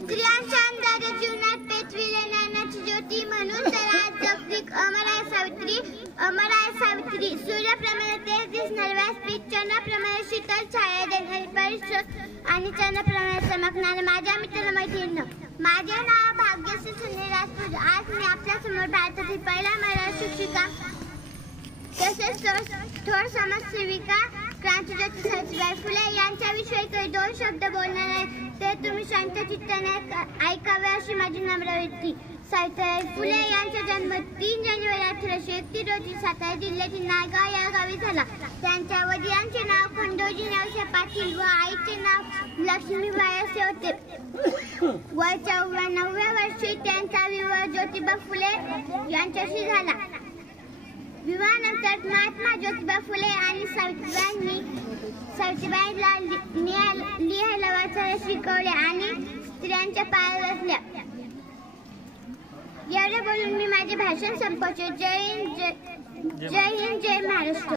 स्त्रियांच्या अंधाऱ्या जीवनात पेटविले ज्ञानाची ज्योती म्हणून तर आज जागतिक अमर आहे सावित्री, अमर आहे सावित्री. सूर्याप्रमाणे तेज दिसणारे व्यासपीठ, चंद्राप्रमाणे शीतल छाया देणारी परिसर आणि चंद्राप्रमाणे चमकणारे माझ्या मित्रमैत्रिणींनो, माझे नाव भाग्यश्री सुनील राजपूत. आज मी आपल्या समोर भारतातील पहिला महिला शिक्षिका तसेच थोर समाजसेविका क्रांतिज्योती सावित्रीबाई फुले यांच्याविषयी काही दोन शब्द बोलणार आहे. ते तुम्ही शांत चित्ताने ऐकावे अशी माझी नम्र विनंती. सावित्रीबाई फुले यांचा जन्म 3 जानेवारी 1831 रोजी सातारा जिल्ह्यातील नायगाव या गावी झाला. त्यांच्या वडिलांचे नाव खंडोजी नवसे पाटील व आईचे नाव लक्ष्मीबाई असे होते. वयाच्या 9व्या वर्षी त्यांचा विवाह ज्योतिबा फुले यांच्याशी झाला. विवाहानंतर महात्मा ज्योतिबा फुले आणि सावित्रीबाईला लिहायला वाचायला शिकवले आणि स्त्रियांच्या पाया बसल्या. एवढे बोलून मी माझे भाषण संपवते. जय हिंद, जय महाराष्ट्र.